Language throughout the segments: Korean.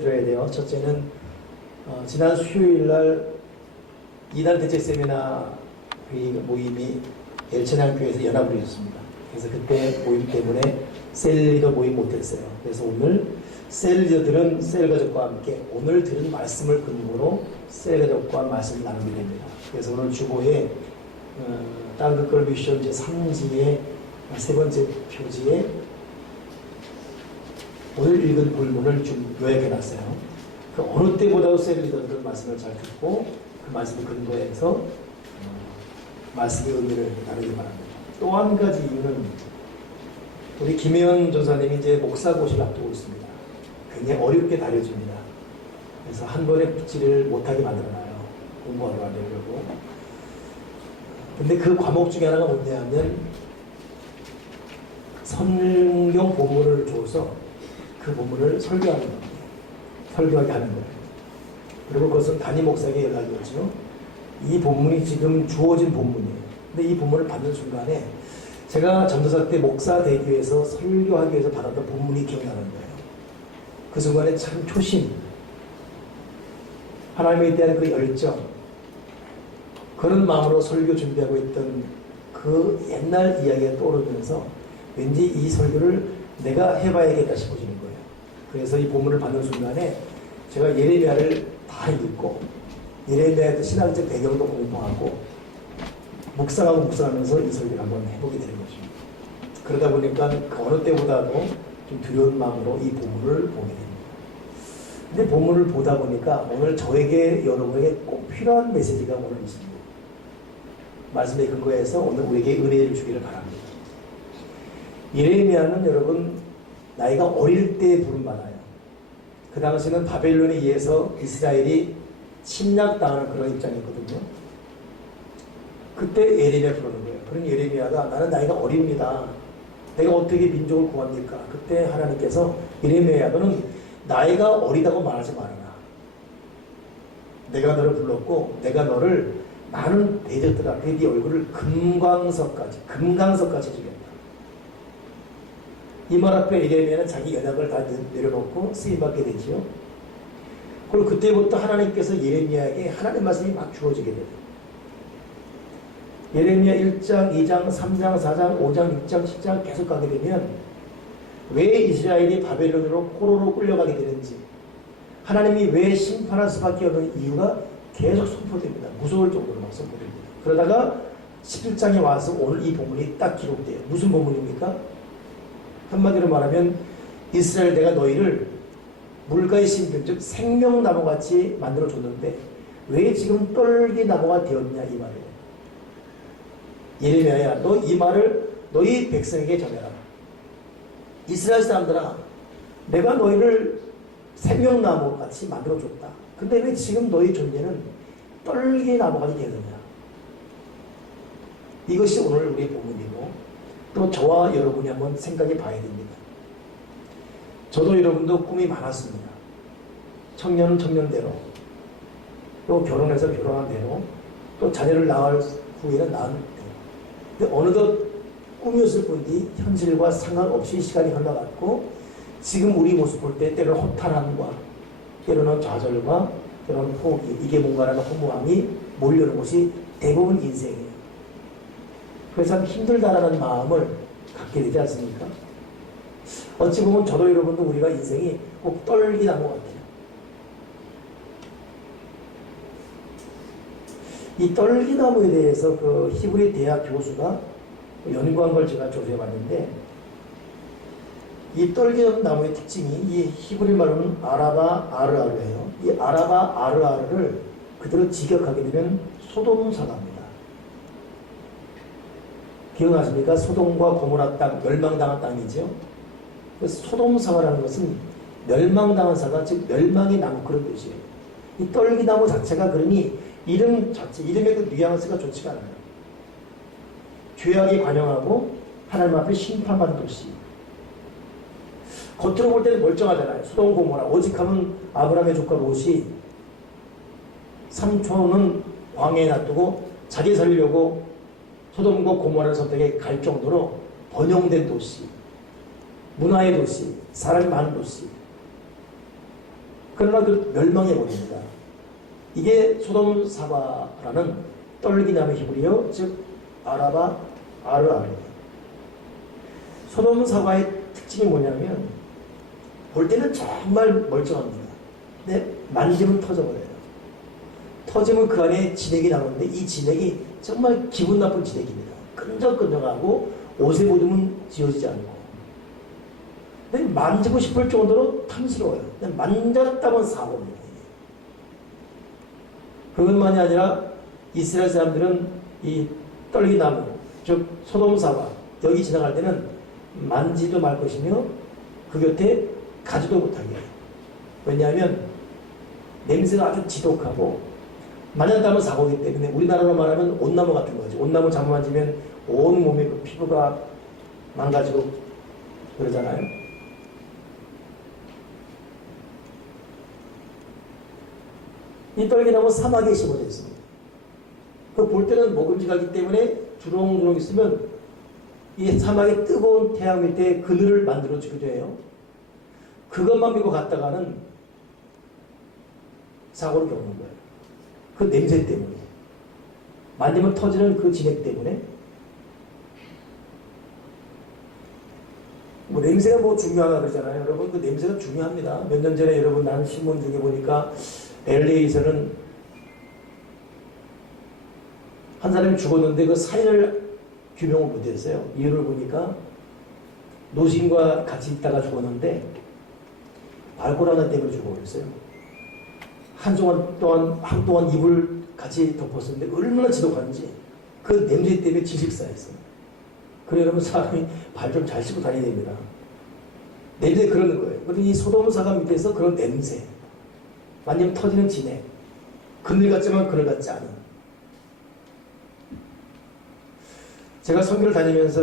들어야 돼요. 첫째는 지난 수요일 날 이단 대책 세미나 회의 모임이 엘체난교회에서 연합을 이뤘습니다. 그래서 그때 모임 때문에 셀 리더 모임 못했어요. 그래서 오늘 셀 리더들은 셀 가족과 함께 오늘 들은 말씀을 근거로 셀 가족과 말씀을 나누게 됩니다. 그래서 오늘 주보에 땅끝걸 미션 제3지의 세 번째 표지에 오늘 읽은 본문을 좀 요약해놨어요. 그 어느 때보다도 셀 리더들은 말씀을 잘 듣고 그 말씀을 근거해서 말씀의 의미를 나누기 바랍니다. 또 한 가지 이유는 우리 김혜연 전사님이 이제 목사고시를 앞두고 있습니다. 굉장히 어렵게 다려집니다. 그래서 한 번에 붙지를 못하게 만들어놔요. 공부하러 가려고. 근데 그 과목 중에 하나가 뭐냐면 성경 본문을 줘서 그 본문을 설교하는 겁니다. 설교하게 하는 거예요. 그리고 그것은 담임 목사에게 연락이 오죠. 이 본문이 지금 주어진 본문이에요. 근데 이 본문을 받는 순간에 제가 전도사 때 목사 대교에서 설교하기 위해서 받았던 본문이 기억나는 거예요. 그 순간에 참 초심, 하나님에 대한 그 열정, 그런 마음으로 설교 준비하고 있던 그 옛날 이야기가 떠오르면서 왠지 이 설교를 내가 해봐야겠다 싶어지는 거예요. 그래서 이 본문을 받는 순간에 제가 예레미야를 다 읽고 예레미야의 신앙적 배경도 공부하고 묵상하면서 이 설교를 한번 해보게 되는 거죠. 그러다 보니까 그 어느 때보다도 좀 두려운 마음으로 이 본문을 보게 됩니다. 근데 본문을 보다 보니까 오늘 저에게 여러분에게 꼭 필요한 메시지가 오늘 있습니다. 말씀에 근거해서 오늘 우리에게 은혜를 주기를 바랍니다. 예레미야는 여러분 나이가 어릴 때 부름받아요. 그 당시는 바벨론에 의해서 이스라엘이 침략당하는 그런 입장이었거든요. 그때 예레미야 부르는 거예요. 그런 예레미야가 나는 나이가 어립니다. 내가 어떻게 민족을 구합니까? 그때 하나님께서 예레미야 너는 나이가 어리다고 말하지 말아라. 내가 너를 불렀고 내가 너를 많은 대적들 앞에 네 얼굴을 금강석까지 주겠다. 이 말 앞에 예레미야는 자기 연약을 다 내려놓고 쓰임받게 되지요. 그리고 그때부터 하나님께서 예레미야에게 하나님 말씀이 막 주어지게 돼요. 예레미야 1장, 2장, 3장, 4장, 5장, 6장, 10장 계속 가게 되면 왜 이스라엘이 바벨론으로 포로로 끌려가게 되는지 하나님이 왜 심판할 수밖에 없는 이유가 계속 선포됩니다. 무서울 정도로 막 선포됩니다. 그러다가 11장에 와서 오늘 이 본문이 딱 기록돼요. 무슨 본문입니까? 한마디로 말하면 이스라엘 내가 너희를 물가의 신분 즉 생명나무같이 만들어줬는데 왜 지금 떨기나무가 되었냐 이 말이에요. 예레미야야 너 이 말을 너희 백성에게 전해라. 이스라엘 사람들아 내가 너희를 생명나무같이 만들어줬다. 근데 왜 지금 너희 존재는 떨기나무같이 되느냐. 이것이 오늘 우리의 본문이고 또 저와 여러분이 한번 생각해 봐야 됩니다. 저도 여러분도 꿈이 많았습니다. 청년은 청년대로 또 결혼해서 결혼한 대로 또 자녀를 낳을 후에는 낳은 대로 근데 어느덧 꿈이었을 뿐이 현실과 상관없이 시간이 흘러갔고 지금 우리 모습 볼 때 때로는 허탈함과 때로는 좌절과 때로는 포기 이게 뭔가라는 허무함이 몰려오는 것이 대부분 인생이에요. 그래서 참 힘들다라는 마음을 갖게 되지 않습니까? 어찌 보면 저도 여러분도 우리가 인생이 꼭 떨기나무 같아요. 이 떨기나무에 대해서 그 히브리 대학 교수가 연구한 걸 제가 조사해 봤는데 이 떨기나무의 특징이 이 히브리 말로는 아라바 아르아르예요. 이 아라바 아르아르를 그대로 직역하게 되면 소돔사가입니다. 기억나십니까? 소돔과 고모라 땅, 멸망당한 땅이죠. 그래서 소돔사가라는 것은 멸망당한 사가, 즉 멸망의 나무 그런 뜻이에요. 이 떨기나무 자체가 그러니 이름 자체, 이름의 그 뉘앙스가 좋지가 않아요. 죄악이 관영하고 하나님 앞에 심판받는 도시. 겉으로 볼 때는 멀쩡하잖아요. 소돔 고모라. 오직하면 아브라함의 조카 롯이 삼촌은 광야에 놔두고 자기 살려고 소돔과 고모라를 선택해 갈 정도로 번영된 도시, 문화의 도시, 사람이 많은 도시. 그러나 그 멸망해 버립니다. 이게 소돔 사바라는 떨기나무 히브리어, 즉 아라바 아르아르. 소돔 사바의 특징이 뭐냐면 볼 때는 정말 멀쩡합니다. 근데 만지면 터져버려요. 터지면 그 안에 진액이 나오는데 이 진액이 정말 기분 나쁜 진액입니다. 끈적끈적하고 옷에 묻으면 지워지지 않고. 근데 만지고 싶을 정도로 탐스러워요. 근데 만졌다면 사고입니다. 그것만이 아니라 이스라엘 사람들은 이 떨기나무, 즉 소돔사바 여기 지나갈 때는 만지도 말 것이며 그 곁에 가지도 못하게 해요. 왜냐하면 냄새가 아주 지독하고 만졌다면 사고이기 때문에 우리나라로 말하면 온나무 같은 거죠. 온나무 잘못 만지면 온 몸의 그 피부가 망가지고 그러잖아요. 이 떨기나무 사막에 심어져 있습니다. 그 볼 때는 먹음직하기 때문에 주렁주렁 있으면 이 사막의 뜨거운 태양 밑에 그늘을 만들어 주기도 해요. 그것만 믿고 갔다가는 사고를 겪는 거예요. 그 냄새 때문에. 만지면 터지는 그 진액 때문에. 뭐 냄새가 뭐 중요하다 그러잖아요. 여러분 그 냄새가 중요합니다. 몇 년 전에 여러분 나는 신문 중에 보니까 LA에서는 한 사람이 죽었는데 그 살인을 규명을 못했어요. 이유를 보니까 노신과 같이 있다가 죽었는데 알코올 하나 때문에 죽어버렸어요. 한동안 입을 같이 덮었었는데 얼마나 지독한지 그 냄새 때문에 질식 쌓였어요. 그래 여러분 사람이 발 좀 잘 씻고 다녀야 됩니다. 냄새 그러는 거예요. 그런데 이 소돔사가 밑에서 그런 냄새, 만지면 터지는 진액, 그늘 같지만 그늘 같지 않은. 제가 선교를 다니면서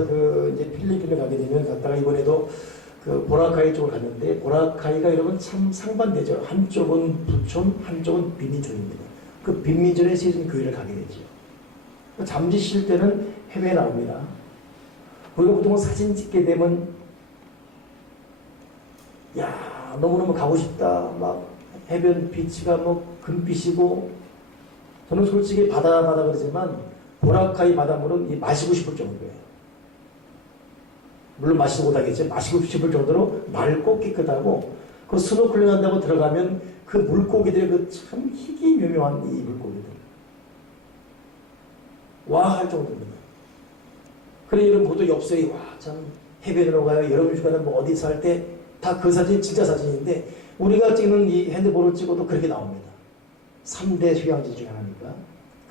이제 필리핀을 가게 되면 갔다가 이번에도 그 보라카이 쪽을 갔는데 보라카이가 여러분 참 상반되죠. 한쪽은 부촌, 한쪽은 빈민촌입니다. 그 빈민촌에 세진 교회를 가게 되죠. 잠시 쉴 때는 해외에 나옵니다. 우리가 보통 사진 찍게 되면 야 너무너무 가고 싶다. 막 해변 비치가 뭐 금빛이고 저는 솔직히 바다 그러지만 보라카이 바닷물은 마시고 싶을 정도예요. 물론 마시지 못하겠죠. 마시고 싶을 정도로 맑고 깨끗하고 그 스노클링 한다고 들어가면 그 물고기들의 그 참 희귀묘묘한 이 물고기들 와 할 정도입니다. 그래 여러분 모두 엽서에 와 참 해변으로 가요. 여러분 주간에 뭐 어디 살 때 다 그 사진이 진짜 사진인데 우리가 찍는 이 핸드폰을 찍어도 그렇게 나옵니다. 3대 휴양지 중에 하나니까.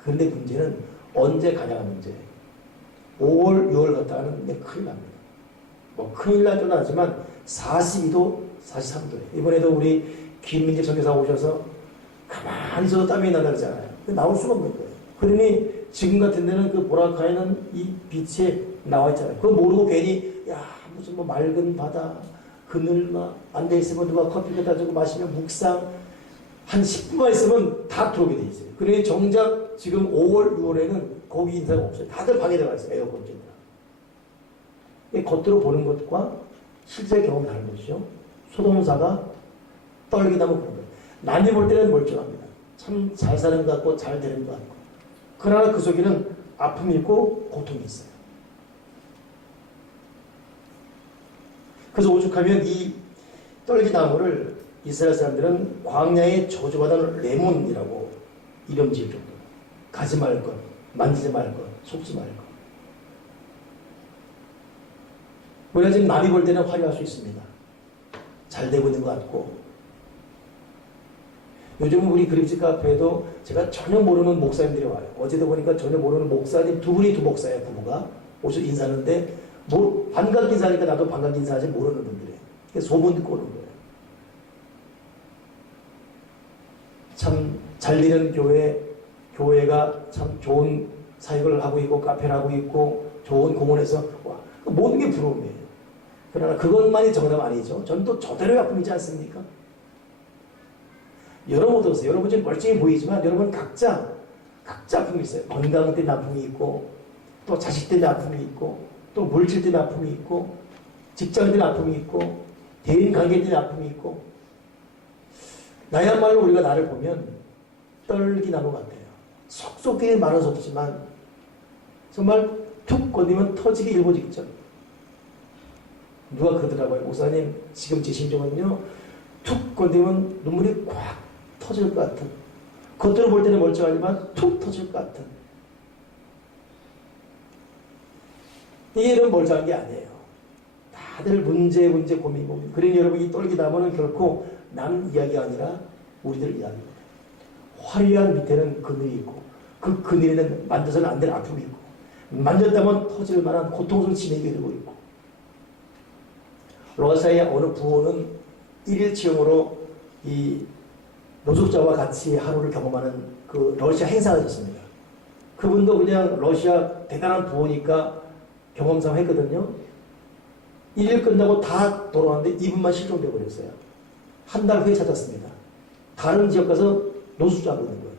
그런데 문제는 언제 가냐가 문제예요. 5월, 6월 갔다가는 큰일 납니다. 뭐 큰일 날 줄 알지만 42도, 43도예요. 이번에도 우리 김민재 선교사 오셔서 가만히 있어도 땀이 나다 그러잖아요. 나올 수가 없는 거예요. 그러니 지금 같은 데는 그 보라카이는 이 빛에 나와 있잖아요. 그거 모르고 괜히 야 무슨 뭐 맑은 바다 그늘 막 앉아있으면 누가 커피 갖다 주고 마시면 묵상 한 10분만 있으면 다 들어오게 돼 있어요. 그러니 정작 지금 5월, 6월에는 거기 인사가 없어요. 다들 방에 들어가 있어요. 에어컨 쬐다. 겉으로 보는 것과 실제 경험이 다른 것이죠. 소돔사가 떨기나무 그런 거예요. 남이 볼 때는 멀쩡합니다. 참 잘 사는 것 같고 잘 되는 것 같고. 그러나 그 속에는 아픔이 있고 고통이 있어요. 그래서 오죽하면 이 떨기나무를 이스라엘 사람들은 광야에 저주받은 레몬이라고 이름 지을 정도로 가지 말 것, 만지지 말 것, 속지 말 것. 우리가 지금 남이 볼 때는 화려할 수 있습니다. 잘 되고 있는 것 같고. 요즘은 우리 그림집 카페에도 제가 전혀 모르는 목사님들이 와요. 어제도 보니까 전혀 모르는 목사님 두 목사예요. 부부가 오셔서 인사하는데 반갑게 인사하니까 나도 반갑게 인사하지 모르는 분들이에요. 소문 듣고 오는 거예요. 참 잘 되는 교회가 참 좋은 사역을 하고 있고 카페를 하고 있고 좋은 공원에서 와, 모든 게 부러움이에요. 그러나 그것만이 정답 아니죠. 저는 또 저대로의 아픔이지 않습니까? 여러분 어떠세요? 여러분 좀 멀쩡해 보이지만 여러분 각자 아픔이 있어요. 건강 때문에 아픔이 있고 또 자식 때문에 아픔이 있고 또 물질 때문에 아픔이 있고 직장 때문에 아픔이 있고 대인 관계 때문에 아픔이 있고 나야말로 우리가 나를 보면 떨기나무 같아요. 속속하게 말할 수 없지만 정말 툭 건드리면 터지기 일보 직전. 누가 그러더라고요. 목사님 지금 제 심정은요, 툭 건드리면 눈물이 꽉 터질 것 같은, 겉으로 볼 때는 멀쩡하지만 툭 터질 것 같은. 이게 이런 멀쩡한 게 아니에요. 다들 문제 고민. 그러니 여러분, 이 떨기나무는 결코 남 이야기가 아니라 우리들 이야기입니다. 화려한 밑에는 그늘이 있고, 그 그늘에는 만져서는 안 될 아픔이 있고, 만졌다면 터질 만한 고통스러운 진액이 흐르고 있고. 로마사의 어느 부호는 일일치용으로 이 노숙자와 같이 하루를 경험하는 그 러시아 행사가 있었습니다. 그분도 그냥 러시아 대단한 부호니까 경험상 했거든요. 일일 끝나고 다 돌아왔는데 이분만 실종되어 버렸어요. 한 달 후에 찾았습니다. 다른 지역 가서 노숙자하고 있는 거예요.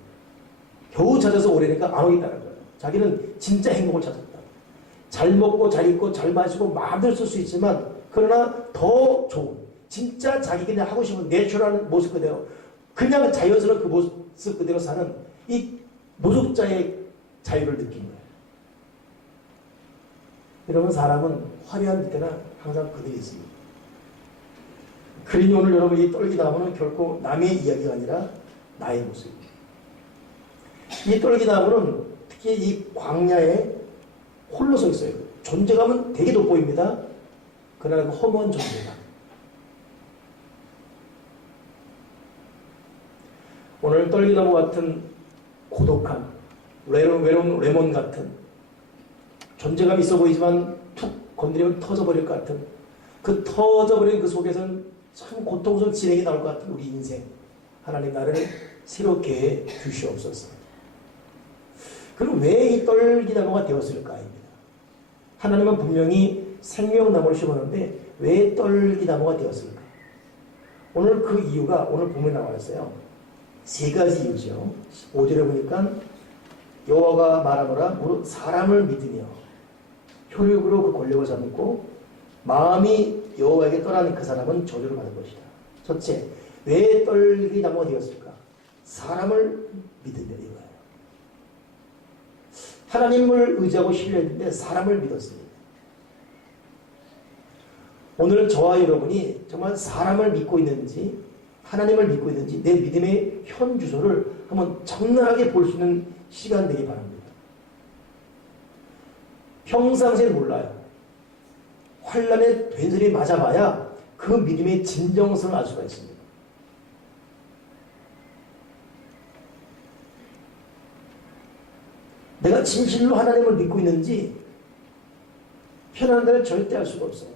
겨우 찾아서 오래니까 안 오겠다는 거예요. 자기는 진짜 행복을 찾았다. 잘 먹고 잘 입고 잘 마시고 마음대로 쓸 수 있지만, 그러나 더 좋은, 진짜 자기 그냥 하고 싶은 내추럴한 모습 그대로, 그냥 자연스러운 그 모습 그대로 사는 이 노숙자의 자유를 느낀 거예요. 여러분, 사람은 화려한 밑에나 항상 그들이 있습니다. 그러니 오늘 여러분, 이 떨기나무는 결코 남의 이야기가 아니라 나의 모습입니다. 이 떨기나무는 특히 이 광야에 홀로 서 있어요. 존재감은 되게 돋보입니다. 그러나 그 험한 존재감. 오늘 떨기나무 같은 고독함, 외로운 레몬 같은, 존재감이 있어 보이지만 툭 건드리면 터져버릴 것 같은, 그 터져버린 그 속에서는 참 고통스러운 진행이 나올 것 같은 우리 인생. 하나님, 나를 새롭게 해 주시옵소서. 그럼 왜 이 떨기나무가 되었을까입니다. 하나님은 분명히 생명나무를 심었는데 왜 떨기나무가 되었을까? 오늘 그 이유가 오늘 본문에 나와 있어요. 세 가지 이유죠. 5절에 보니까 여호와가 말하노라, 무릇 사람을 믿으며 혈육으로 그 권력을 잡고 마음이 여호와에게 떠나는 그 사람은 저주를 받을 것이다. 첫째, 왜 떨기나무가 되었을까? 사람을 믿으며 이거예요. 하나님을 의지하고 신뢰했는데 사람을 믿었습니다. 오늘 저와 여러분이 정말 사람을 믿고 있는지, 하나님을 믿고 있는지, 내 믿음의 현 주소를 한번 적나라하게 볼 수 있는 시간 되기 바랍니다. 평상시에 몰라요. 환란에 된소리 맞아봐야 그 믿음의 진정성을 알 수가 있습니다. 내가 진실로 하나님을 믿고 있는지 편안한 데를 절대 알 수가 없어요.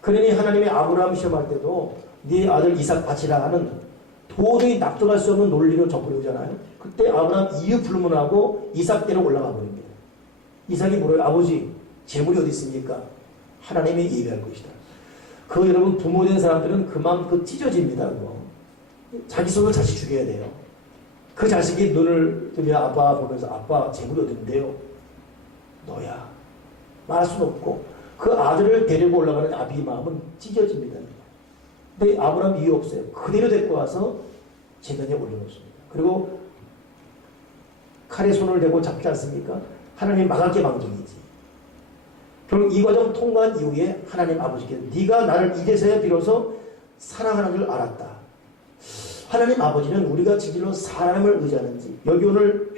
그러니 하나님이 아브라함 시험할 때도 네 아들 이삭 바치라 하는 도저히 납득할 수 없는 논리로 접근하잖아요. 그때 아브라함 이유 불문하고 이삭대로 올라가 버립니다. 이삭이 물어요. 아버지, 재물이 어디 있습니까? 하나님이 얘기할 것이다. 그 여러분, 부모된 사람들은 그만 찢어집니다. 자기 손을 자식 죽여야 돼요. 그 자식이 눈을 뜨며 아빠 보면서, 아빠 재물이 어딘데요? 너야. 말할 수는 없고, 그 아들을 데리고 올라가는 아비의 마음은 찢어집니다. 근데 아브라함 이유 없어요. 그대로 데리고 와서 제단에 올려놓습니다. 그리고 칼에 손을 대고 잡지 않습니까? 하나님이 막을 게 망정이지. 결국 이 과정 통과한 이후에 하나님 아버지께서 네가 나를 이제서야 비로소 사랑하는 줄 알았다. 하나님 아버지는 우리가 진실로 사람을 의지하는지, 여기 오늘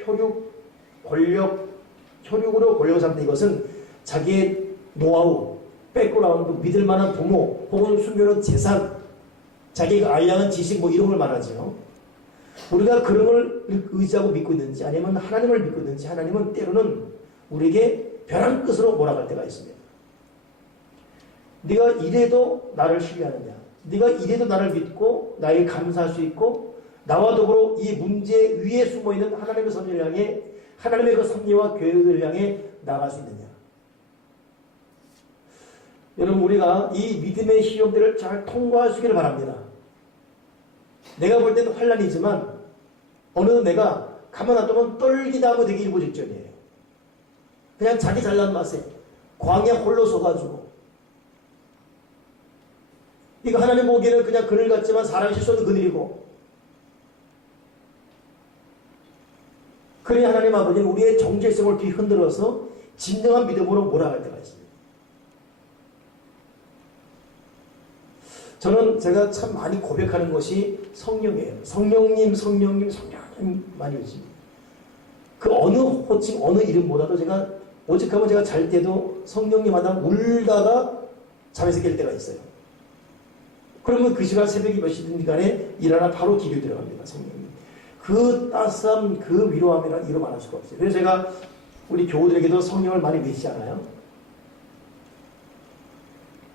혈육으로 권력을 잡는 이것은 자기의 노하우, 백그라운드, 믿을 만한 부모, 혹은 숨겨놓은 재산, 자기가 알량한 지식, 이런 걸 말하죠. 우리가 그런 걸 의지하고 믿고 있는지, 아니면 하나님을 믿고 있는지, 하나님은 때로는 우리에게 벼랑 끝으로 몰아갈 때가 있습니다. 네가 이래도 나를 신뢰하느냐, 네가 이래도 나를 믿고 나에게 감사할 수 있고 나와 더불어 이 문제 위에 숨어있는 하나님의 섭리를 향해, 하나님의 그 섭리와 계획을 향해 나갈 수 있느냐. 여러분, 우리가 이 믿음의 시험들을 잘 통과할 수 있기를 바랍니다. 내가 볼 때는 환란이지만 어느 내가 가만 놔두면 떨기나무 되기 일보 직전이에요. 그냥 자기 잘난 맛에 광야 홀로 서가지고 이거 하나님 보기에는 그냥 그늘 같지만 사람이 실수하는 그늘이고, 그래 하나님 아버지는 우리의 정체성을 뒤흔들어서 진정한 믿음으로 몰아갈 때가 있습니다. 저는 제가 참 많이 고백하는 것이 성령이에요. 성령님, 성령님, 성령님 많이 외칩니다. 그 어느 호칭, 어느 이름보다도 제가 오직하면 제가 잘 때도 성령님마다 울다가 잠에서 깰 때가 있어요. 그러면 그 시간 새벽이 몇 시든지 간에 일어나 바로 기도에 들어갑니다. 성령님. 그 따스함, 그 위로함이란 이루 말할 수가 없어요. 그래서 제가 우리 교우들에게도 성령을 많이 외치잖아요.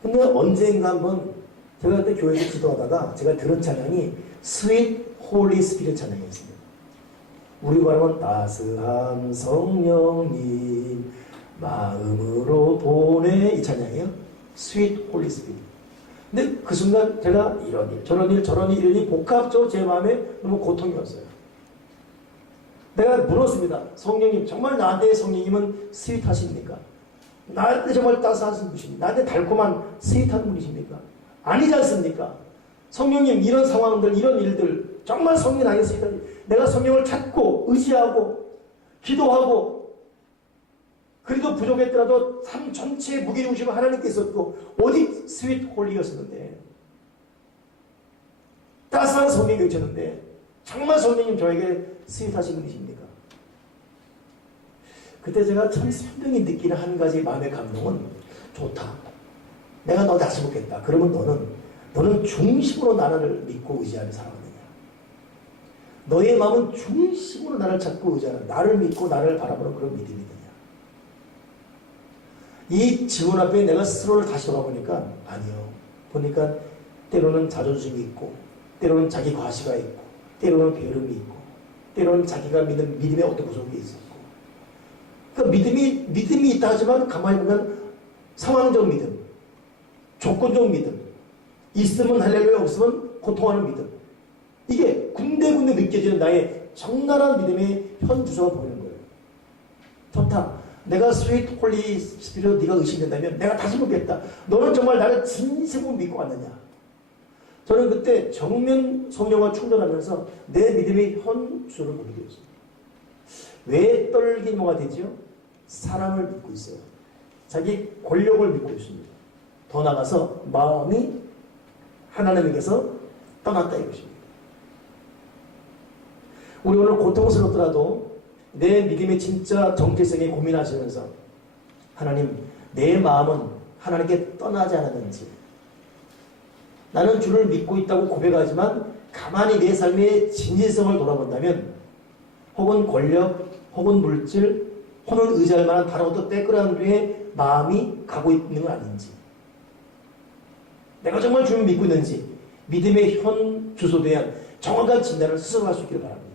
근데 언젠가 한번 제가 그때 교회에서 기도하다가 제가 들은 찬양이 Sweet Holy Spirit 찬양이었습니다. 우리 말하면 따스한 성령님 마음으로 보내, 이 찬양이에요. Sweet Holy Spirit. 근데 그 순간 제가 이런 일 저런 일 저런 일 이러니 복합적으로 제 마음에 너무 고통이었어요. 내가 물었습니다. 성령님, 정말 나한테 성령님은 스윗하십니까? 나한테 정말 따스하신 분이십니까? 나한테 달콤한 스윗한 분이십니까? 아니지 않습니까? 성령님, 이런 상황들, 이런 일들 정말 성령 나에게 스윗하지. 내가 성령을 찾고 의지하고 기도하고 그래도 부족했더라도 삶 전체의 무게중심은 하나님께 있었고 오직 스윗 홀리였었는데, 따스한 성령이 외쳤는데 정말 성령님 저에게 스윗하신 분이십니까? 그때 제가 참 선명히 느끼는 한 가지 마음의 감동은, 좋다, 내가 너 다시 보겠다. 그러면 너는 중심으로 나를 믿고 의지하며 살아가느냐? 너의 마음은 중심으로 나를 찾고 의지하는, 나를 믿고 나를 바라보는 그런 믿음이느냐? 이 지원 앞에 내가 스스로를 다시 돌아보니까 아니요. 보니까 때로는 자존심이 있고, 때로는 자기 과시가 있고, 때로는 게으름이 있고, 때로는 자기가 믿는 믿음의 어떤 구석이 있었고, 그러니까 믿음이 있다 하지만 가만히 보면 상황적 믿음, 조건적 믿음, 있으면 할렐루야, 없으면 고통하는 믿음, 이게 군데군데 느껴지는 나의 적나라한 믿음의 현 주소가 보이는 거예요. 좋다, 내가 스윗 홀리 스피릿 네가 의심된다면 내가 다시 묻겠다. 너는 정말 나를 진심으로 믿고 왔느냐? 저는 그때 정면 성령과 충돌하면서 내 믿음의 현 주소를 보게 되었습니다. 왜 떨기모가 되죠? 사람을 믿고 있어요. 자기 권력을 믿고 있습니다. 더 나아가서 마음이 하나님에게서 떠났다 이것입니다. 우리 오늘 고통스럽더라도 내 믿음의 진짜 정체성에 고민하시면서, 하나님, 내 마음은 하나님께 떠나지 않았는지, 나는 주를 믿고 있다고 고백하지만 가만히 내 삶의 진실성을 돌아본다면, 혹은 권력, 혹은 물질, 혹은 의지할 만한 다른 어떤 백그라운드에 마음이 가고 있는 건 아닌지, 내가 정말 주를 믿고 있는지, 믿음의 현 주소에 대한 정확한 진단을 스스로 할 수 있기를 바랍니다.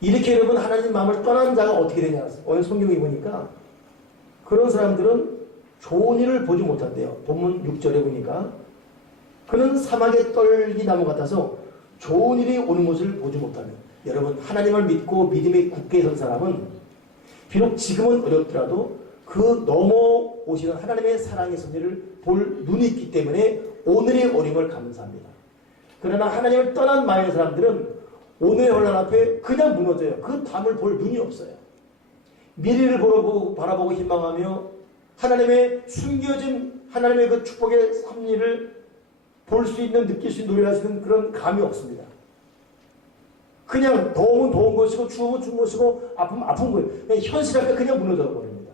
이렇게 여러분 하나님 마음을 떠난 자가 어떻게 되냐, 오늘 성경에 보니까 그런 사람들은 좋은 일을 보지 못한대요. 본문 6절에 보니까 그는 사막의 떨기나무 같아서 좋은 일이 오는 것을 보지 못하며, 여러분 하나님을 믿고 믿음에 굳게 선 사람은 비록 지금은 어렵더라도 그 넘어오시는 하나님의 사랑의 섭리를 볼 눈이 있기 때문에 오늘의 어려움을 감사합니다. 그러나 하나님을 떠난 마음의 사람들은 오늘의 혼란 앞에 그냥 무너져요. 그 다음을 볼 눈이 없어요. 미래를 바라보고 희망하며 하나님의 숨겨진 하나님의 그 축복의 섭리를 볼 수 있는, 느낄 수 있는, 노래할 수 있는 그런 감이 없습니다. 그냥 더우면 더운 것이고 추우면 추운 것이고 아프면 아픈 거예요. 그냥 현실 앞에 그냥 무너져 버립니다.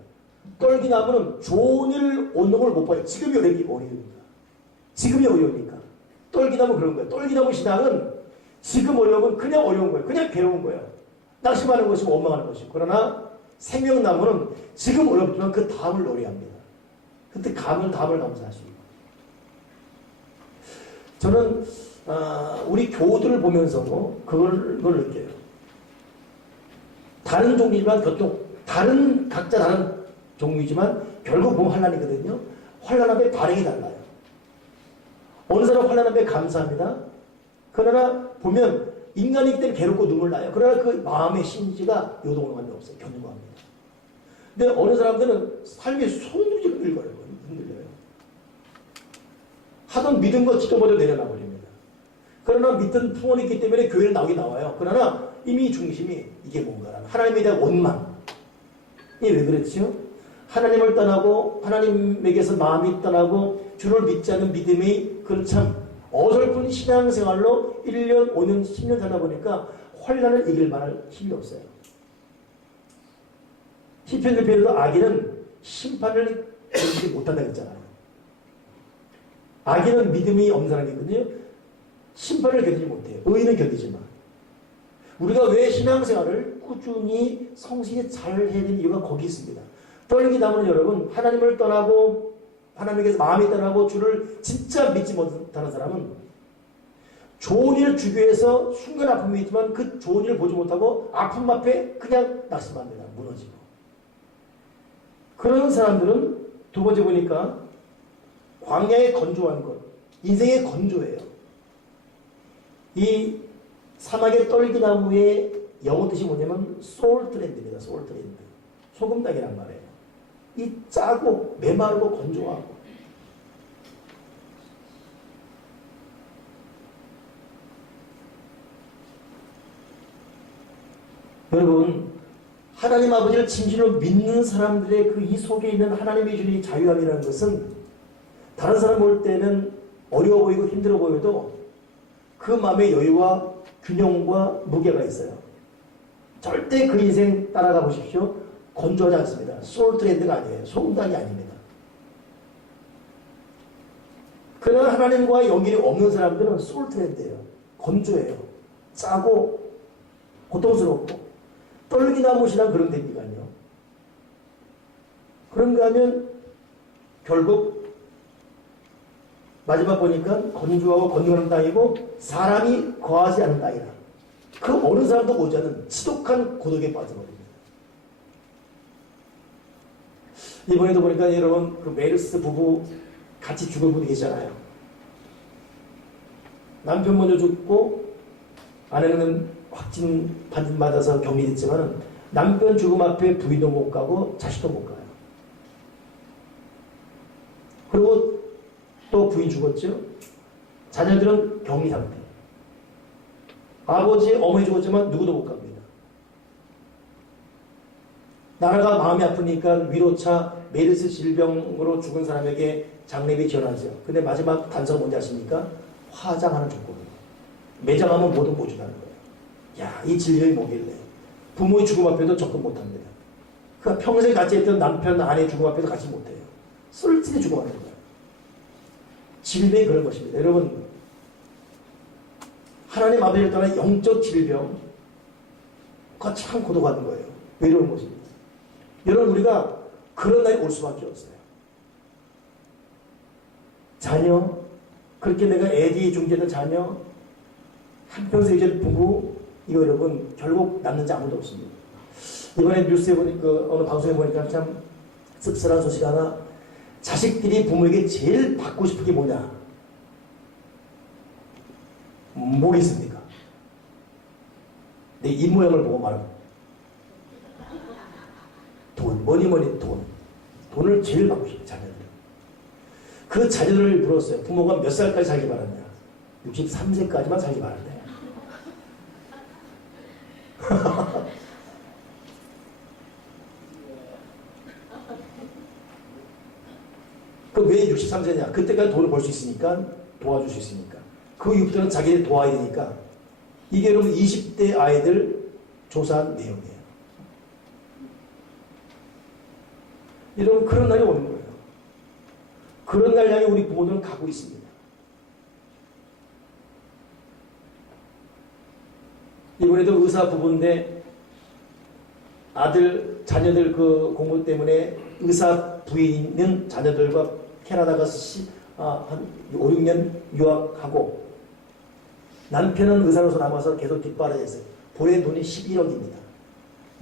떨기나무는 좋은 일 오는 걸 못 봐요. 지금이 어려우니까. 지금이 어려우니까. 떨기나무 그런 거예요. 떨기나무 신앙은 지금 어려움은 그냥 어려운 거예요. 그냥 괴로운 거예요. 낙심하는 것이고 원망하는 것이고. 그러나 생명나무는 지금 어렵지만 그 다음을 노래합니다. 그때 다음을 감사하십니다. 저는 우리 교우들을 보면서 그걸 느껴요. 다른 종류지만 각자 다른 종류이지만 결국 보면 환란이거든요. 환란 앞에 반응이 달라요. 어느 사람 환란 앞에 감사합니다. 그러나 보면 인간이기 때문에 괴롭고 눈물 나요. 그러나 그 마음의 심지가 요동하는 게 없어요. 견고합니다. 근데 어느 사람들은 삶이 손들이 흔들려요. 하던 믿음과 기도마저 내려놔 버립니다. 그러나 믿던 풍원이 있기 때문에 교회를 나오긴 나와요. 그러나 이미 중심이 이게 뭔가라는 하나님에 대한 원망. 이게 왜 그랬죠? 하나님을 떠나고 하나님에게서 마음이 떠나고 주를 믿지 않는 믿음이 그건 참 어설픈 신앙생활로 1년, 5년, 10년 살다 보니까 환난을 이길 만할 힘이 없어요. 시편 1편에도 악인은 심판을 견디지 못한다고 했잖아요. 악인은 믿음이 없는 사람이거든요. 심판을 견디지 못해요. 의인은 견디지만. 우리가 왜 신앙생활을 꾸준히 성실히 잘 해야 되는 이유가 거기 있습니다. 떨기다면 여러분, 하나님을 떠나고 하나님에게서 마음이 떠나고 주를 진짜 믿지 못하는 사람은 좋은 일을 주기 위해서 순간 아픔이 있지만 그 좋은 일을 보지 못하고 아픔 앞에 그냥 낙심합니다. 무너지고. 그런 사람들은 두 번째 보니까 광야에 건조한 것, 인생에 건조해요. 이 사막의 떨기나무의 영어 뜻이 뭐냐면 솔트랜드입니다. 솔트랜드. 소금땅이란 말이에요. 이 짜고 메마르고 건조하고 여러분 하나님 아버지를 진실로 믿는 사람들의 그 이 속에 있는 하나님이 주는 자유함이라는 것은 다른 사람 볼 때는 어려워 보이고 힘들어 보여도 그 마음의 여유와 균형과 무게가 있어요. 절대 그 인생 따라가 보십시오. 건조하지 않습니다. 솔트랜드가 아니에요. 소금당이 아닙니다. 그러나 하나님과 연결이 없는 사람들은 솔트랜드예요. 건조해요. 짜고 고통스럽고 떨기나무 신앙 그런 데니까요. 그런가 하면 결국 마지막 보니까 건조하고 건조한 땅이고 사람이 거하지 않는 땅이라. 그 어느 사람도 못지않은 지독한 고독에 빠져버립니다. 이번에도 보니까 여러분 그 메르스 부부 같이 죽은 분이 계시잖아요. 남편 먼저 죽고 아내는 확진 받아서 격리됐지만 남편 죽음 앞에 부인도 못 가고 자식도 못 가요. 그리고 또 부인 죽었죠. 자녀들은 격리 상태. 아버지, 어머니 죽었지만 누구도 못 갑니다. 나라가 마음이 아프니까 위로차 메르스 질병으로 죽은 사람에게 장례비 지원하죠. 근데 마지막 단서가 뭔지 아십니까? 화장하는 조건이에요. 매장하면 뭐든 못 준다는 거예요. 야, 이 질병이 뭐길래. 부모의 죽음 앞에도 접근 못합니다. 그 평생 같이 했던 남편, 아내 죽음 앞에도 같이 못해요. 쓸쓸히 죽어가는 거예요. 질병이 그런 것입니다. 여러분, 하나님 아버지를 떠나 영적 질병과 참 고독한 거예요. 외로운 것입니다. 여러분, 우리가 그런 날이 올 수밖에 없어요. 자녀, 그렇게 내가 애기 중재된 자녀, 한평생 이제 부부, 이거 여러분, 결국 남는 자 아무도 없습니다. 이번에 뉴스에 보니까, 어느 방송에 보니까 참 씁쓸한 소식 하나, 자식들이 부모에게 제일 받고 싶은 게 뭐냐? 뭐겠습니까? 내 입모양을 보고 말합니다. 돈, 뭐니 돈. 돈을 제일 받고 싶어요, 자녀들. 그 자녀들을 물었어요. 부모가 몇 살까지 살기 바랐냐? 63세까지만 살기 바란대. 그 왜 63세냐? 그때까지 돈을 벌 수 있으니까, 도와줄 수 있으니까. 그 이후부터는 자기를 도와야 되니까. 이게 여러분 20대 아이들 조사한 내용이에요. 여러분 그런 날이 오는 거예요. 그런 날 향해 우리 부모들은 가고 있습니다. 이번에도 의사 부부인데 아들, 자녀들 그 공부 때문에 의사 부인은 자녀들과 캐나다 가서 한 5, 6년 유학하고 남편은 의사로서 남아서 계속 뒷바라지했어요. 보낸 돈이 11억입니다.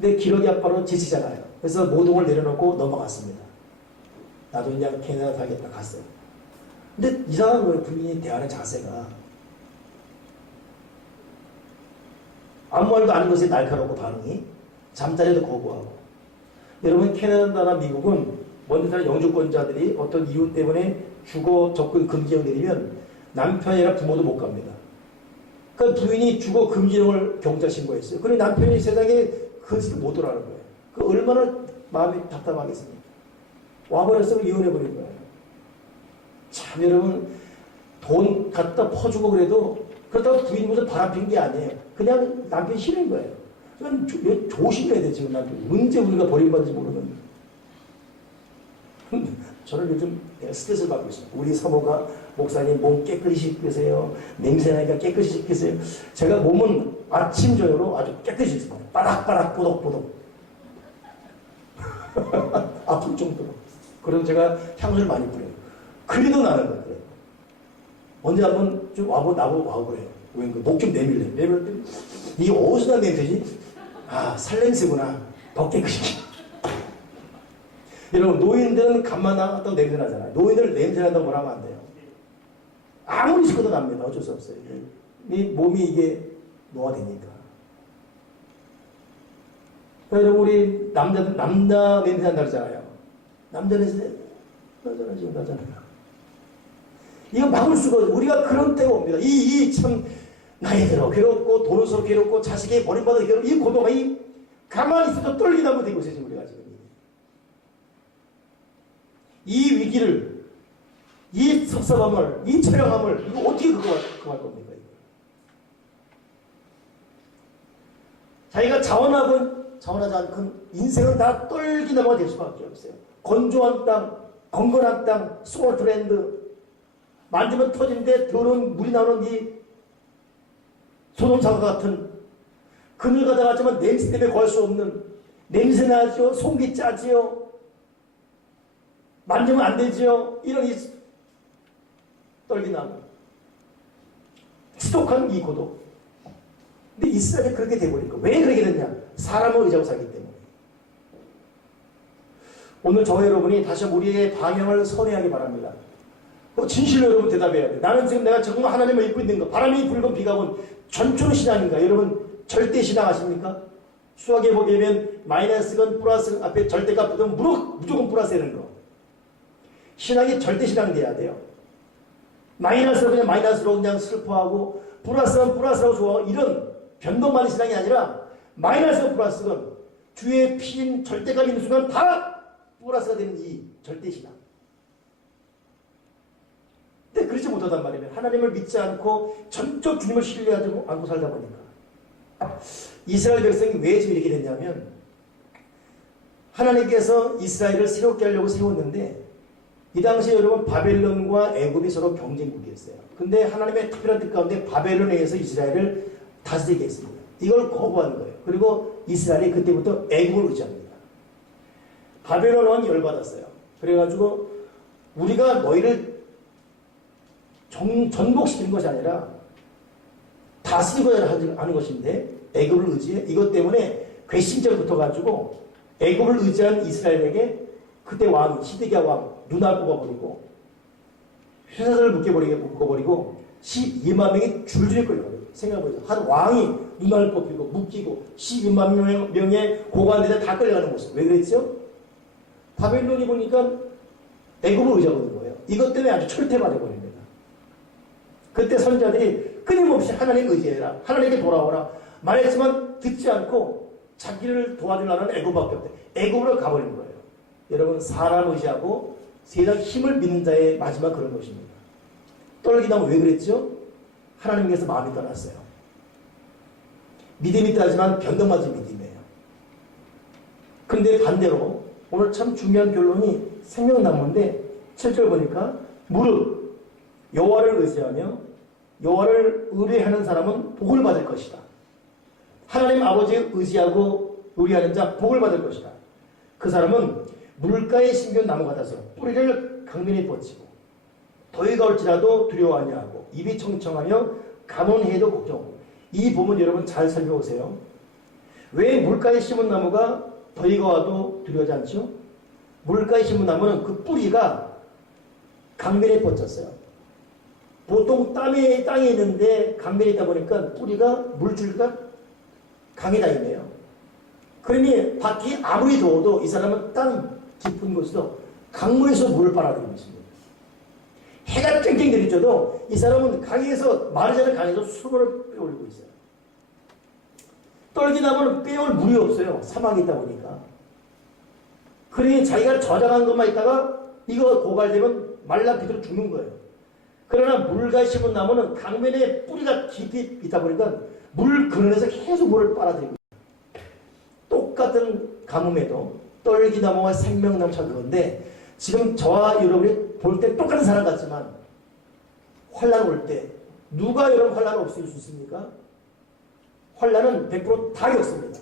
근데 기러기 아빠로 지치잖아요. 그래서 모동을 내려놓고 넘어갔습니다. 나도 그냥 캐나다 가겠다 갔어요. 근데 이상한 거예요. 부인이 대하는 자세가. 아무 말도 아닌 것에 날카롭고 반응이. 잠자리도 거부하고. 여러분 캐나다나 미국은 먼 사람 영주권자들이 어떤 이유 때문에 주거 접근 금지령 내리면 남편이 아니라 부모도 못 갑니다. 그러니까 부인이 주거 금지령을 경찰 신고했어요. 그런데 남편이 세상에 그 집을 못 돌아가는 거예요. 그 얼마나 마음이 답답하겠습니까? 와버렸으면 이혼해버린 거예요. 참 여러분, 돈 갖다 퍼주고 그래도 그렇다고 부인 무슨 바람핀 게 아니에요. 그냥 남편이 싫은 거예요. 그건 조심해야 돼. 지금 남편 언제 우리가 버림받을지 모르는. 저는 요즘 스트레스를 받고 있어요. 우리 사모가 목사님 몸 깨끗이 씻으세요. 냄새나니까 깨끗이 씻으세요. 제가 몸은 아침 저녁으로 아주 깨끗이 씻어요. 바닥바닥 보독보독. 아플 정도로. 그래서 제가 향수를 많이 뿌려요. 그래도 나는 거예요. 언제 한번 좀 나보고 와보래요. 목 좀 내밀래. 내밀 때 이게 어디서 난 냄새지? 아, 살냄새구나. 더 깨끗이. 여러분, 노인들은 간만 나갔다고 냄새 나잖아요. 노인들 냄새 난다고 뭐라 하면 안 돼요. 아무리 씻어도 납니다. 어쩔 수 없어요. 이 몸이 이게 노화되니까. 그러니까 여러분, 우리 남자들, 남자 냄새 난다 그러잖아요. 남자 냄새 나잖아, 지금 나잖아요. 이거 막을 수가 없어요. 우리가 그런 때가 옵니다. 참, 나이 들어 괴롭고, 돈 없어 괴롭고, 자식이 버림받아 괴롭고, 이 고도가 가만히 있어도 떨리나무 되고 있어요, 우리가 지금. 이 위기를, 이 섭섭함을, 이 처량함을, 이거 어떻게 그거할 겁니까? 이거. 자기가 자원하지 않고 인생은 다 떨기나무가 될 수밖에 없어요. 건조한 땅, 건건한 땅, 소울트랜드, 만지면 터지는데 더러운 물이 나오는 이 소돔사과 같은 그늘 가다 갔지만 냄새 때문에 걸 수 없는 냄새 나죠. 송기 짜지요. 만지면 안 되지요. 이런 이 떨기나무. 지독한 이 고독. 근데 이스라엘이 그렇게 돼버리니까. 왜 그렇게 됐냐? 사람을 의지하고 살기 때문에. 오늘 저와 여러분이 다시 우리의 방향을 선회하기 바랍니다. 진실로 여러분 대답해야 돼. 나는 지금 내가 정말 하나님을 믿고 있는 거. 바람이 불건 비가 온 전초는 신앙인가? 여러분 절대 신앙 아십니까? 수학에 보게 되면 마이너스건 플러스 앞에 절대가 붙으면 무조건 플러스 되는 거. 신앙이 절대 신앙 돼야 돼요. 마이너스로 그냥 마이너스로 그냥 슬퍼하고 플러스는 플러스라고 좋아하고 이런 변동 많은 신앙이 아니라 마이너스건 플러스건 주의 피인 절대감 있는 순간 다 플러스가 되는 이 절대 신앙. 근데 그렇지 못하단 말이에요. 하나님을 믿지 않고 전적 주님을 신뢰하지 않고 살다 보니까. 이스라엘 백성이 왜 지금 이렇게 됐냐면 하나님께서 이스라엘을 새롭게 하려고 세웠는데 이 당시에 여러분 바벨론과 애굽이 서로 경쟁국이었어요. 근데 하나님의 특별한 뜻 가운데 바벨론에 의해서 이스라엘을 다스리게 했습니다. 이걸 거부한 거예요. 그리고 이스라엘이 그때부터 애굽을 의지합니다. 바벨론 왕이 열받았어요. 그래가지고 우리가 너희를 전복시키는 것이 아니라 다스리고자 하는 것인데 애굽을 의지해. 이것 때문에 괘씸죄가 붙어가지고 애굽을 의지한 이스라엘에게 그때 왕 시드기야 왕 눈알 뽑아버리고 휘사슬을 묶어버리고 12만 명이 줄줄이 끌려가요. 생각해보세요. 한 왕이 눈알 뽑히고 묶이고 12만 명의 고관들이 다 끌려가는 모습. 왜 그랬죠? 바벨론이 보니까 애굽을 의지하고 있는 거예요. 이것 때문에 아주 철퇴받아버립니다. 그때 선자들이 끊임없이 하나님 의지해라. 하나님께 돌아오라. 말했지만 듣지 않고 자기를 도와주려는 애굽밖에 없대. 애굽으로 가버린 거예요. 여러분 사람 의지하고 세상 힘을 믿는 자의 마지막 그런 것입니다. 떨기나무 왜 그랬죠? 하나님께서 마음이 떠났어요. 믿음이 있다지만 변덕맞은 믿음이에요. 그런데 반대로 오늘 참 중요한 결론이 생명나무인데 7절 보니까 무릇 여호와를 의지하며 여호와를 의뢰하는 사람은 복을 받을 것이다. 하나님 아버지의 의지하고 의뢰하는 자 복을 받을 것이다. 그 사람은 물가에 심겨온 나무 같아서 뿌리를 강면에 뻗치고 더위가 올지라도 두려워하지 않고 입이 청청하며 가뭄해도 걱정하고. 이 부분 여러분 잘 살펴보세요. 왜 물가에 심은 나무가 더위가 와도 두려워하지 않죠? 물가에 심은 나무는 그 뿌리가 강면에 뻗쳤어요. 보통 땅에 있는데 강면에 있다 보니까 뿌리가 물줄기가 강에 닿네요. 그러니 밖이 아무리 더워도 이 사람은 땅 깊은 곳에서 강물에서 물을 빨아들이고 있습니다. 해가 쨍쨍 내리쳐도 이 사람은 강에서, 마르지 않은 강에서 수분을 빼올리고 있어요. 떨기나무는 빼올 물이 없어요. 사막에 있다 보니까. 그러니 자기가 저장한 것만 있다가 이거 고갈되면 말라 비틀어 죽는 거예요. 그러나 물과 심은 나무는 강면에 뿌리가 깊이 있다 보니까 물 근원에서 계속 물을 빨아들이고 있어요. 똑같은 가뭄에도 떨기나무와 생명나무 참 그건데, 지금 저와 여러분이 볼 때 똑같은 사람 같지만 환란 올 때 누가 여러분 환란을 없앨 수 있습니까? 환란은 100% 다 겪습니다.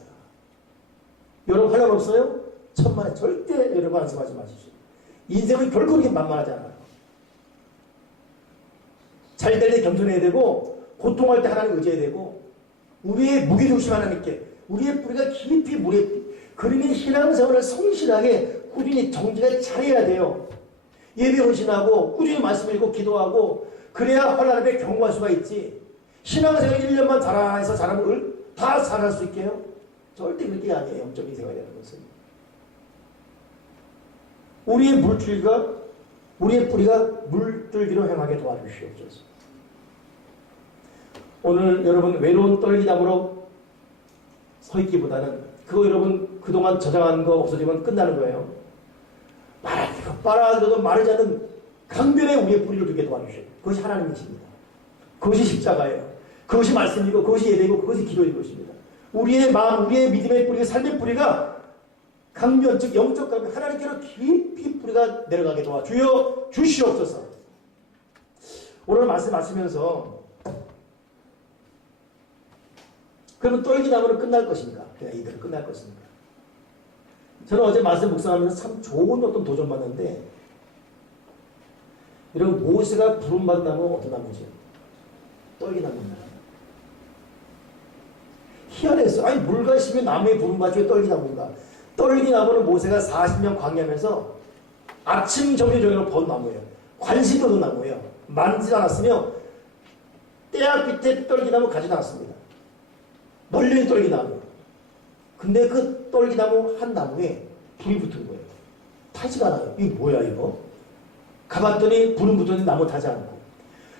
여러분 환란 없어요? 천만에 절대 여러분 안심하지 마십시오. 인생은 결코 그렇게 만만하지 않아요. 잘 될 때 겸손해야 되고, 고통할 때 하나님 의지해야 되고, 우리의 무게중심 하나님께, 우리의 뿌리가 깊이 물에, 그러니 신앙생활을 성실하게 꾸준히 정진을 잘해야 돼요. 예배 헌신하고 꾸준히 말씀 읽고 기도하고, 그래야 환란 앞에 경고할 수가 있지. 신앙생활 1년만 잘해서 잘하면 다 잘할 수 있게요? 절대 그게 아니에요. 영적인 생활이라는 것은. 우리의 뿌리가 물줄기로 향하게 도와주시옵소서. 오늘 여러분 외로운 떨기나무로 서 있기보다는, 그거 여러분 그동안 저장한 거 없어지면 끝나는 거예요. 빨아들여도 마르지 않는 강변에 우리의 뿌리를 두게 도와주시오. 그것이 하나님이십니다. 그것이 십자가예요. 그것이 말씀이고, 그것이 예배이고, 그것이 기도인 것입니다. 우리의 마음, 우리의 믿음의 뿌리가, 삶의 뿌리가 강변, 즉 영적 강변, 하나님께로 깊이 뿌리가 내려가게 도와주여 주시옵소서. 오늘 말씀하시면서 그러면 떨기나무는 끝날 것인가? 그냥 이대로 끝날 것인가? 저는 어제 말씀 묵상하면서 참 좋은 어떤 도전 받는데, 여러분 모세가 부름받은 나무는 어떤 나무죠? 떨기나무입니다. 희한했어. 아니 물과 심의 나무에 부름받지 왜 떨기나무인가? 떨기나무는 모세가 40년 광야하면서 아침 저녁 저녁으로 본 나무예요. 관심 없는 나무예요. 만지지 않았으며 떼약 밑에 떨기나무 가지도 않았습니다. 널린 떨기나무. 근데 그 떨기나무 한 나무에 불이 붙은 거예요. 타지가 않아요. 이게 뭐야 이거? 가봤더니 불은 붙었는데 나무 타지 않고.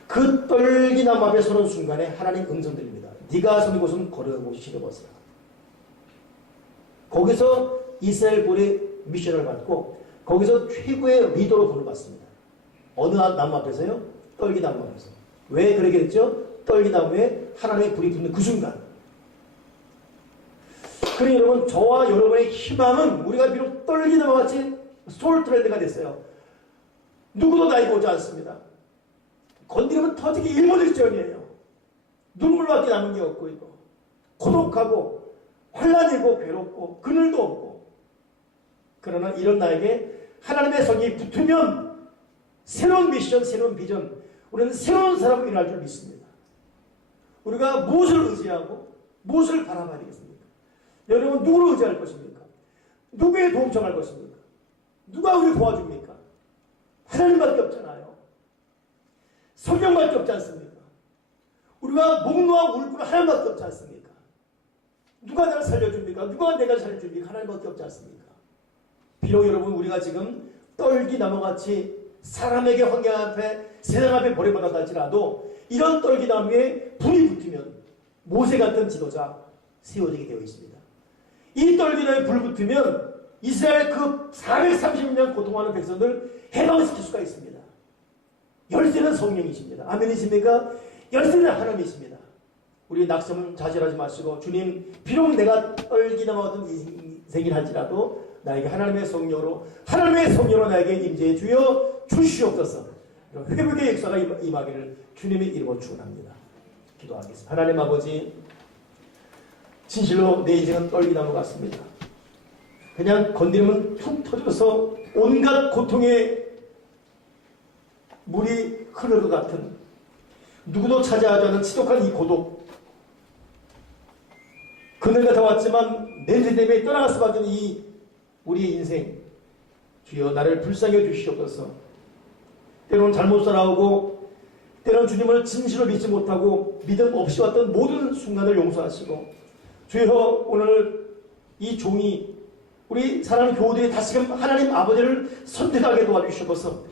그 떨기나무 앞에 서는 순간에 하나님 음성 들립니다. 네가 서는 곳은 거룩한 곳이 시려버스라. 거기서 이스라엘 볼의 미션을 받고 거기서 최고의 리더로 부름을 받습니다. 어느 나무 앞에서요? 떨기나무 앞에서. 왜 그러게 됐죠? 떨기나무에 하나님의 불이 붙는 그 순간. 그러니 여러분, 저와 여러분의 희망은 우리가 비록 떨기나무 같이 솔트레드가 됐어요. 누구도 나이가 오지 않습니다. 건드리면 터지기 일본 일전이에요. 눈물밖에 남은 게 없고, 이거 고독하고 환란이고 괴롭고 그늘도 없고. 그러나 이런 나에게 하나님의 성이 붙으면 새로운 미션, 새로운 비전, 우리는 새로운 사람으로 일어날 줄 믿습니다. 우리가 무엇을 의지하고 무엇을 바라봐야 되겠습니까? 여러분 누구를 의지할 것입니까? 누구의 도움 청할 것입니까? 누가 우리를 도와줍니까? 하나님밖에 없잖아요. 성경밖에 없지 않습니까? 우리가 목 놓아 울 뿐 하나님밖에 없지 않습니까? 누가 나를 살려줍니까? 누가 내가 살려줍니까? 하나님밖에 없지 않습니까? 비록 여러분 우리가 지금 떨기나무같이 사람에게 환경 앞에 세상 앞에 버림받았다 할지라도 이런 떨기나무에 불이 붙으면 모세 같은 지도자 세워지게 되어 있습니다. 이 떨기나무에 불 붙으면 이스라엘 그 430년 고통하는 백성들 해방시킬 수가 있습니다. 열쇠는 성령이십니다. 아멘이십니까? 열쇠는 하나님이십니다. 우리 낙심은 자질하지 마시고, 주님 비록 내가 떨기나무 같은 인생이 할지라도 나에게 하나님의 성령으로 나에게 임재해 주여 주시옵소서. 회복의 역사가 임하기를 주님의 이름으로 축원합니다. 기도하겠습니다. 하나님 아버지, 진실로 내 인생은 떨기나무 같습니다. 그냥 건드리면 툭 터져서 온갖 고통의 물이 흐르는 것 같은, 누구도 차지하지 않은 지독한 이 고독, 그늘과 다 왔지만 냄새 때문에 떠나갈 수밖에 없는 이 우리의 인생, 주여 나를 불쌍히 주시옵소서. 때로는 잘못 살아오고, 때로는 주님을 진실로 믿지 못하고 믿음 없이 왔던 모든 순간을 용서하시고, 주여 오늘 이 종이 우리 사랑하는 교우들이 다시금 하나님 아버지를 선택하게 도와주시옵소서.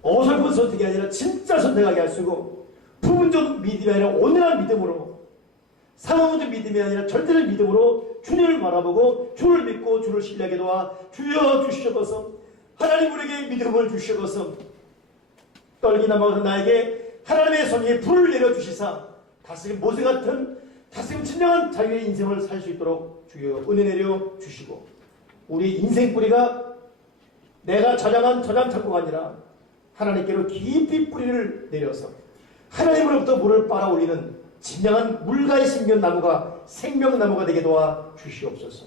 어설픈 선택이 아니라 진짜 선택하게 하시고 부분적 믿음이 아니라 온전한 믿음으로 상황적 믿음이 아니라 절대적 믿음으로 주님을 바라보고 주를 믿고 주를 신뢰하게 도와 주여 주시옵소서. 하나님 우리에게 믿음을 주시옵소서. 떨기나 먹은 나에게 하나님의 손에 불을 내려주시사 다시금 모세 같은 다시금 진정한 자기의 인생을 살 수 있도록 주여 은혜 내려 주시고 우리 인생 뿌리가 내가 저장한 저장 창고가 아니라 하나님께로 깊이 뿌리를 내려서 하나님으로부터 물을 빨아올리는 진정한 물가에 심겨온 나무가 생명나무가 되게 도와 주시옵소서.